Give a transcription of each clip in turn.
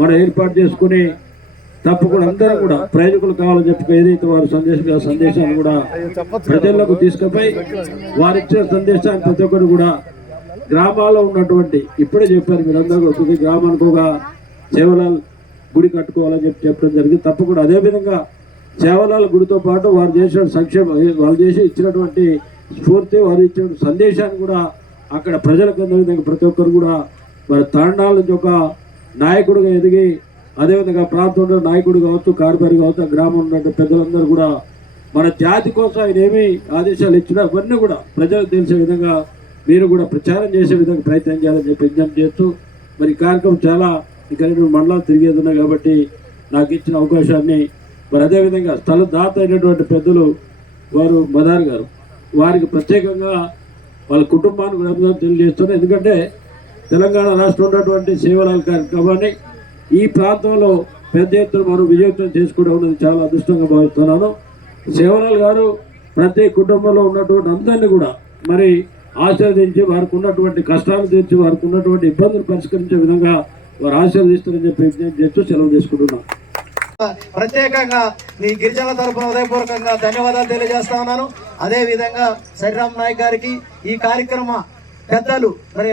మనం ఏర్పాటు చేసుకుని తప్పకుండా అందరూ కూడా ప్రయోజకులు కావాలని చెప్పి ఏదైతే వారు సందేశం సందేశాన్ని కూడా ప్రజలకు తీసుకుపోయి వారు ఇచ్చిన సందేశాన్ని ప్రతి ఒక్కరు కూడా గ్రామాల్లో ఉన్నటువంటి ఇప్పుడే చెప్పారు మీరందరూ ప్రతి గ్రామానికి ఒక సేవలాల్ గుడి కట్టుకోవాలని చెప్పి చెప్పడం జరిగింది. తప్పకుండా అదేవిధంగా సేవలాల గుడితో పాటు వారు చేసిన సంక్షేమ వాళ్ళు చేసి ఇచ్చినటువంటి స్ఫూర్తి వారు ఇచ్చిన సందేశాన్ని కూడా అక్కడ ప్రజలకు అందరి ప్రతి ఒక్కరు కూడా మరి తాండాల నుంచి ఒక నాయకుడిగా ఎదిగి అదేవిధంగా ప్రాంతంలో నాయకుడు కావచ్చు కార్పొరేట్ కావచ్చు గ్రామంలో పెద్దలందరూ కూడా మన జాతి కోసం ఆయన ఏమి ఆదేశాలు ఇచ్చినా అవన్నీ కూడా ప్రజలకు తెలిసే విధంగా మీరు కూడా ప్రచారం చేసే విధంగా ప్రయత్నం చేయాలని చెప్పి విజ్ఞప్తి చేస్తూ మరి కార్యక్రమం చాలా ఇక్కడ రెండు మండలాలు తిరిగేది ఉన్నాయి కాబట్టి నాకు ఇచ్చిన అవకాశాన్ని మరి అదేవిధంగా స్థల దాత అయినటువంటి పెద్దలు వారు మదార్ గారు వారికి ప్రత్యేకంగా వాళ్ళ కుటుంబానికి కూడా అభినందనలు తెలియజేస్తున్నారు ఎందుకంటే తెలంగాణ రాష్ట్రం ఉన్నటువంటి సేవలాల కార్యక్రమాన్ని ఈ ప్రాంతంలో పెద్ద ఎత్తున మనం విజయవంతం చేసుకోవడం అనేది చాలా అదృష్టంగా భావిస్తున్నాను. సేవలాల్ గారు ప్రతి కుటుంబంలో ఉన్నటువంటి అందరినీ కూడా మరి ఆశీర్వదించి వారికి ఉన్నటువంటి కష్టాలు తీర్చి వారికి ఉన్నటువంటి ఇబ్బందులు పరిష్కరించే విధంగా వారు ఆశీర్వదిస్తారని చెప్పి విజ్ఞప్తి చేస్తూ సెలవు తీసుకుంటున్నాను. ప్రత్యేకంగా మీ గిరిజన తరపున హృదయపూర్వకంగా ధన్యవాదాలు తెలియజేస్తా ఉన్నాను. అదేవిధంగా విధంగా నాయక్ గారికి ఈ కార్యక్రమ పెద్దలు మరి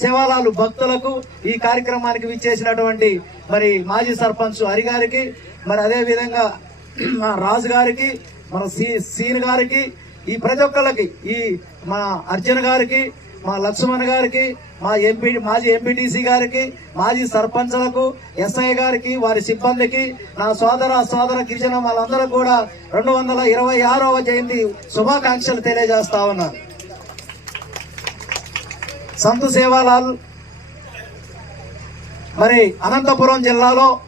శివాలాలు భక్తులకు ఈ కార్యక్రమానికి విచ్చేసినటువంటి మరి మాజీ సర్పంచ్ హరి గారికి మరి అదే విధంగా మా రాజు గారికి మన సీ సీన్ గారికి ఈ ప్రతి ఒక్కళ్ళకి ఈ మా అర్జున్ గారికి మా లక్ష్మణ్ గారికి మా ఎంపీ మాజీ ఎంపీటీసీ గారికి మాజీ సర్పంచ్లకు ఎస్ఐ గారికి వారి సిబ్బందికి నా సోదర సోదర గిరిజన వాళ్ళందరూ కూడా రెండు వందల ఇరవై ఆరవ జయంతి శుభాకాంక్షలు తెలియజేస్తా ఉన్నారు సంతు సేవాలాల్ మరి అనంతపురం జిల్లాలో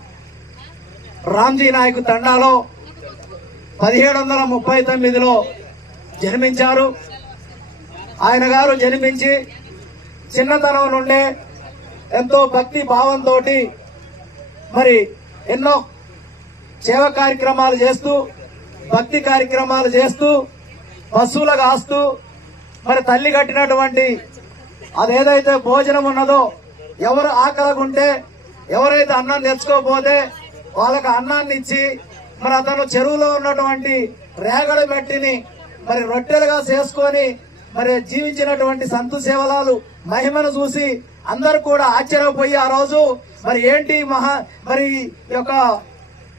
రామ్జీ నాయక్ తండాలో పదిహేడు వందల ముప్పై తొమ్మిదిలో జన్మించారు. ఆయన గారు జన్మించి చిన్నతనం నుండే ఎంతో భక్తి భావంతో మరి ఎన్నో సేవ కార్యక్రమాలు చేస్తూ భక్తి కార్యక్రమాలు చేస్తూ పశువులు కాస్తూ మరి తల్లి కట్టినటువంటి అదేదైతే భోజనం ఉన్నదో ఎవరు ఆకలిగుంటే ఎవరైతే అన్నం తెచ్చుకోకపోతే వాళ్ళకి అన్నాన్ని ఇచ్చి మరి అతను చెరువులో ఉన్నటువంటి రేగడ పెట్టిని మరి రొట్టెలుగా చేసుకొని మరి జీవించినటువంటి సంతు సేవలాలు మహిమను చూసి అందరు కూడా ఆశ్చర్యపోయి ఆ రోజు మరి ఏంటి మహా మరి యొక్క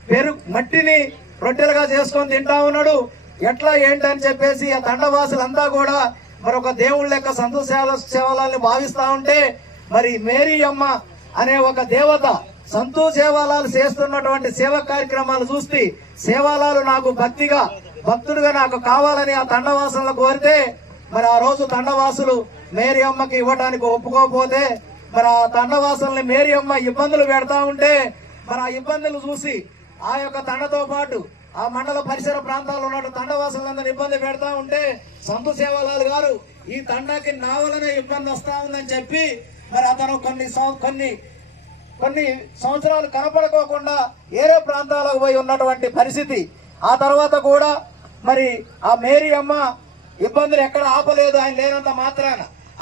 పెరు మట్టిని రొట్టెలుగా చేసుకొని తింటా ఉన్నాడు. ఎట్లా ఏంటని చెప్పేసి ఆ తండవాసులంతా కూడా మరి ఒక దేవుళ్ళ యొక్క సంతోష సేవ సేవలాల్ని భావిస్తా ఉంటే మరి మేరీ అమ్మ అనే ఒక దేవత సంతూ సేవాలాలు చేస్తున్నటువంటి సేవ కార్యక్రమాలు చూసి సేవాలాలు నాకు భక్తిగా భక్తుడుగా నాకు కావాలని ఆ తండవాసులను కోరితే మరి ఆ రోజు తండవాసులు మేరీ అమ్మకి ఇవ్వడానికి ఒప్పుకోకపోతే మరి ఆ తండవాసుల్ని మేరీ అమ్మ ఇబ్బందులు పెడతా ఉంటే మరి ఆ ఇబ్బందులు చూసి ఆ యొక్క తండతో పాటు ఆ మండల పరిసర ప్రాంతాల్లో ఉన్న తండవాసులందరూ ఇబ్బంది పెడతా ఉంటే సంతు సేవాలాల్ గారు ఈ తండాకి నా వలనే ఇబ్బంది వస్తా ఉందని చెప్పి మరి అతను కొన్ని కొన్ని కొన్ని సంవత్సరాలు కనపడుకోకుండా ఏరే ప్రాంతాలకు పోయి ఉన్నటువంటి పరిస్థితి. ఆ తర్వాత కూడా మరి ఆ మేరీ అమ్మ ఇబ్బందులు ఎక్కడ ఆపలేదు ఆయన లేనంత మాత్రాన.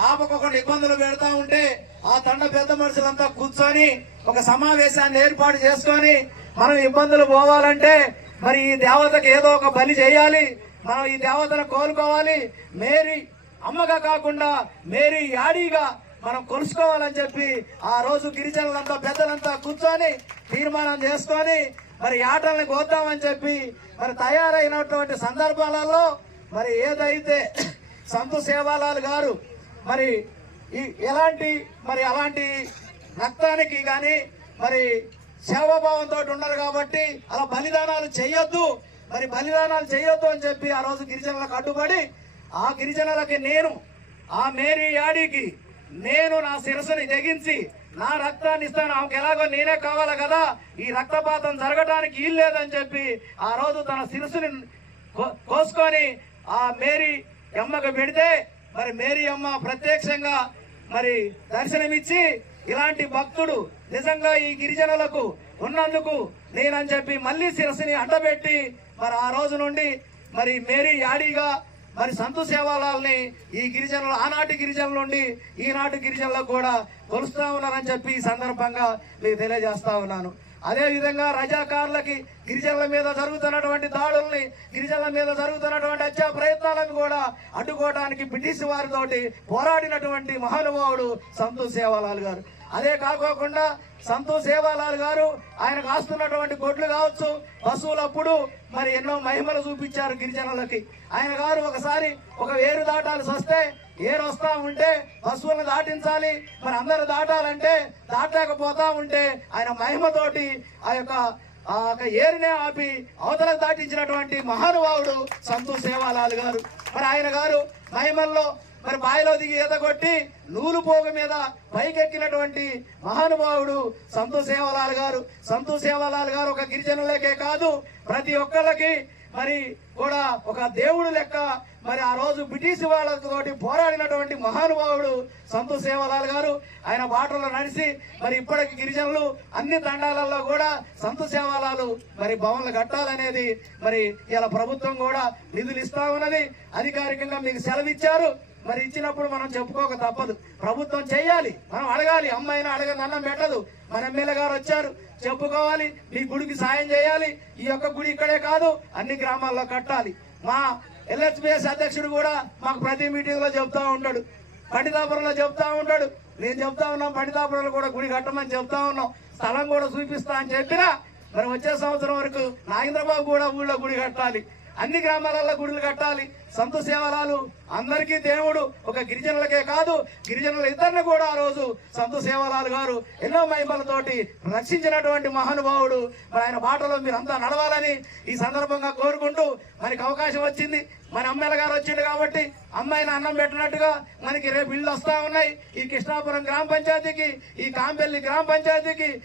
ఆపకుండా ఇబ్బందులు పెడతా ఉంటే ఆ తండ పెద్ద మనుషులంతా కూర్చొని ఒక సమావేశాన్ని ఏర్పాటు చేసుకొని మనం ఇబ్బందులు పోవాలంటే మరి ఈ దేవతకు ఏదో ఒక బలి చేయాలి. మనం ఈ దేవతను కోలుకోవాలి. మేరీ అమ్మగా కాకుండా మేరీ యాడీగా మనం కొలుసుకోవాలని చెప్పి ఆ రోజు గిరిజనులంతా పెద్దలంతా కూర్చొని తీర్మానం చేసుకొని మరి ఆటల్ని కోద్దామని చెప్పి మరి తయారైనటువంటి సందర్భాలలో మరి ఏదైతే సంతు సేవాలాల్ గారు మరి ఈ ఎలాంటి మరి అలాంటి రక్తానికి కానీ మరి సేవాభావంతో ఉన్నారు కాబట్టి అలా బలిదానాలు చేయొద్దు. మరి బలిదానాలు చేయొద్దు అని చెప్పి ఆ రోజు గిరిజనులకు అడ్డుపడి ఆ గిరిజనులకి నేను ఆ మేరీ యాడికి నేను నా శిరస్సుని తెగించి నా రక్తాన్ని ఇస్తాను. ఆమెకు ఎలాగో నేనే కావాలి కదా. ఈ రక్తపాతం జరగడానికి ఇల్లేదని చెప్పి ఆ రోజు తన శిరస్సుని కో- కోసుకొని ఆ మేరీ అమ్మకు పెడితే మరి మేరీ అమ్మ ప్రత్యక్షంగా మరి దర్శనమిచ్చి ఇలాంటి భక్తుడు నిజంగా ఈ గిరిజనులకు ఉన్నందుకు నేనని చెప్పి మళ్ళీ శిరస్సుని అడ్డబెట్టి మరి ఆ రోజు నుండి మరి మేరీ యాడీగా మరి సంతు సేవాలని ఈ గిరిజనులు ఆనాటి గిరిజనుల నుండి ఈనాటి గిరిజనులకు కూడా కొలుస్తా ఉన్నారని చెప్పి ఈ సందర్భంగా మీకు తెలియజేస్తా ఉన్నాను. అదేవిధంగా రజాకారులకి గిరిజనుల మీద జరుగుతున్నటువంటి దాడుల్ని గిరిజనుల మీద జరుగుతున్నటువంటి హత్యా ప్రయత్నాలను కూడా అడ్డుకోవడానికి బ్రిటిష్ వారితోటి పోరాడినటువంటి మహానుభావుడు సంతు సేవాలాల్ గారు. అదే కాకోకుండా సంతూ సేవాలాల్ గారు ఆయనకు ఆస్తున్నటువంటి గొడ్లు కావచ్చు పశువులప్పుడు మరి ఎన్నో మహిమలు చూపించారు గిరిజనులకి. ఆయన గారు ఒకసారి ఒక వేరు దాటాల్సి వస్తే ఏరు వస్తా ఉంటే పశువులను దాటించాలి మరి అందరు దాటాలంటే దాటలేకపోతా ఉంటే ఆయన మహిమతోటి ఆ యొక్క ఆ యొక్క ఏరునే ఆపి అవతలకు దాటించినటువంటి మహానుభావుడు సంతూ సేవాలాల్ గారు. మరి ఆయన గారు మహిమల్లో మరి బావిలో దిగి ఈత కొట్టి నూలు పోగు మీద పైకెక్కినటువంటి మహానుభావుడు సంతు సేవలాల్ గారు. సంతు సేవలాల్ గారు ఒక గిరిజనులకే కాదు ప్రతి ఒక్కళ్ళకి మరి కూడా ఒక దేవుడు లెక్క మరి ఆ రోజు బ్రిటిష్ వాళ్ళతోటి పోరాడినటువంటి మహానుభావుడు సంతు సేవలాల్ గారు. ఆయన బాటలో నడిచి మరి ఇప్పటికి గిరిజనులు అన్ని తండాలలో కూడా సంతు సేవలాలు మరి భవన్లు కట్టాలనేది మరి ఇలా ప్రభుత్వం కూడా నిధులు ఇస్తా ఉన్నది. అధికారికంగా మీకు సెలవిచ్చారు. మరి ఇచ్చినప్పుడు మనం చెప్పుకోక తప్పదు. ప్రభుత్వం చేయాలి. మనం అడగాలి. అమ్మాయినా అడగని అన్నం పెట్టదు. మన ఎమ్మెల్యే గారు వచ్చారు. చెప్పుకోవాలి. మీ గుడికి సాయం చేయాలి. ఈ యొక్క గుడి ఇక్కడే కాదు. అన్ని గ్రామాల్లో కట్టాలి. మా ఎల్హెచ్పిఎస్ అధ్యక్షుడు కూడా మాకు ప్రతి మీటింగ్లో చెప్తా ఉంటాడు. పండితాపురంలో చెప్తా ఉంటాడు. నేను చెప్తా ఉన్నాం. పండితాపురంలో కూడా గుడి కట్టమని చెప్తా ఉన్నాం. స్థలం కూడా చూపిస్తా అని చెప్పినా మరి వచ్చే సంవత్సరం వరకు నాగేంద్రబాబు కూడా ఊళ్ళో గుడి కట్టాలి. అన్ని గ్రామాలలో గుడులు కట్టాలి. సంత సేవలాలు. అందరికీ దేవుడు ఒక గిరిజనులకే కాదు. గిరిజనుల ఇద్దరిని కూడా ఆ రోజు సంత సేవలాలు గారు ఎన్నో మహిమలతోటి రక్షించినటువంటి మహానుభావుడు. మరి ఆయన బాటలో మీరు అంతా నడవాలని ఈ సందర్భంగా కోరుకుంటూ మనకి అవకాశం వచ్చింది. మన అమ్మాయిల గారు వచ్చింది కాబట్టి అమ్మాయిని అన్నం పెట్టినట్టుగా మనకి రేపు ఇళ్ళు వస్తా ఉన్నాయి. ఈ కృష్ణాపురం గ్రామ పంచాయతీకి ఈ కాంపెల్లి గ్రామ పంచాయతీకి.